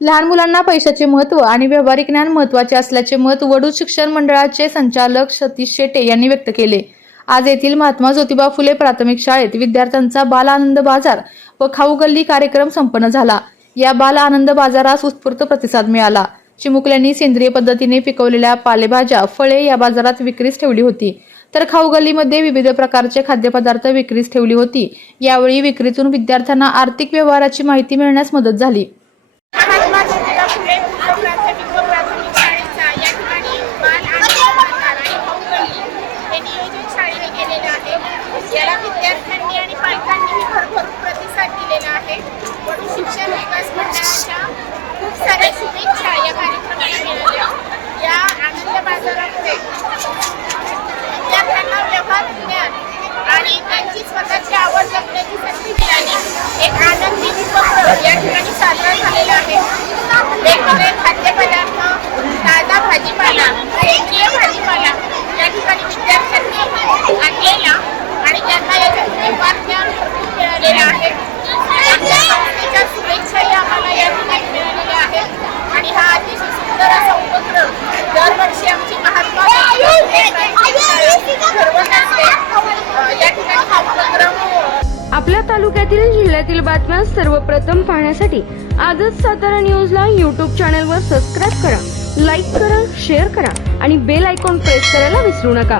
लहान मुलांना पैशाचे महत्त्व आणि व्यावहारिक ज्ञान महत्त्वाचे असल्याचे मत वडूज शिक्षण मंडळाचे संचालक सतीश शेटे यांनी व्यक्त केले। आज येथील महात्मा ज्योतिबा फुले प्राथमिक शाळेत विद्यार्थ्यांचा बाल आनंद बाजार व खाऊ गल्ली कार्यक्रम संपन्न झाला। या बाल आनंद बाजारास उत्स्फूर्त प्रतिसाद मिळाला। चिमुकल्यांनी सेंद्रिय पद्धतीने पिकवलेल्या पालेभाज्या, फळे या बाजारात विक्रीस ठेवली होती, तर खाऊ गल्लीमध्ये विविध प्रकारचे खाद्यपदार्थ विक्रीस ठेवली होती। यावेळी विक्रीतून विद्यार्थ्यांना आर्थिक व्यवहाराची माहिती मिळण्यास मदत झाली। महात्मा ज्योतिबा फुले प्राथमिक व प्राथमिक शाळेचा या ठिकाणी बाल आनंद बाजार आणि खाऊ गल्ली हे नियोजन शाळेने केलेलं आहे। याला विद्यार्थ्यांनी आणि पालकांनी भरभरून प्रतिसाद दिलेला आहे। वडूज शिक्षण विकास मंडळाच्या खूप साऱ्या शुभेच्छा या कार्यक्रमाला मिळाल्या। या आनंद बाजारामुळे विद्यार्थ्यांना व्यवहार ज्ञान आणि त्यांची स्वतःची आवड जपण्याची संधी मिळाली। एक आनंदी उपक्रम या ठिकाणी साजरा झालेला आहे। वेगवेगळे खाद्यपदार्थ, ताजा भाजीपाला, सेंद्रिय भाजीपाला या ठिकाणी विद्यार्थ्यांनी आणलेला आणि त्यांना याच्यातून व्यवहार ज्ञान भरपूर मिळालेलं आहे। आमच्या संस्थेच्या शुभेच्छाही आम्हाला या ठिकाणी मिळालेल्या आहेत आणि हा अतिशय सुंदर असा उपक्रम दरवर्षी आमची महात्मा या ठिकाणी हा उपक्रम। आपल्या तालुक्यातील जिल्ह्यातील बातम्या सर्वप्रथम पाहण्यासाठी आजच सातारा न्यूजला YouTube चॅनलवर सबस्क्राईब करा, लाईक करा, शेअर करा आणि बेल आयकॉन प्रेस करायला विसरू नका।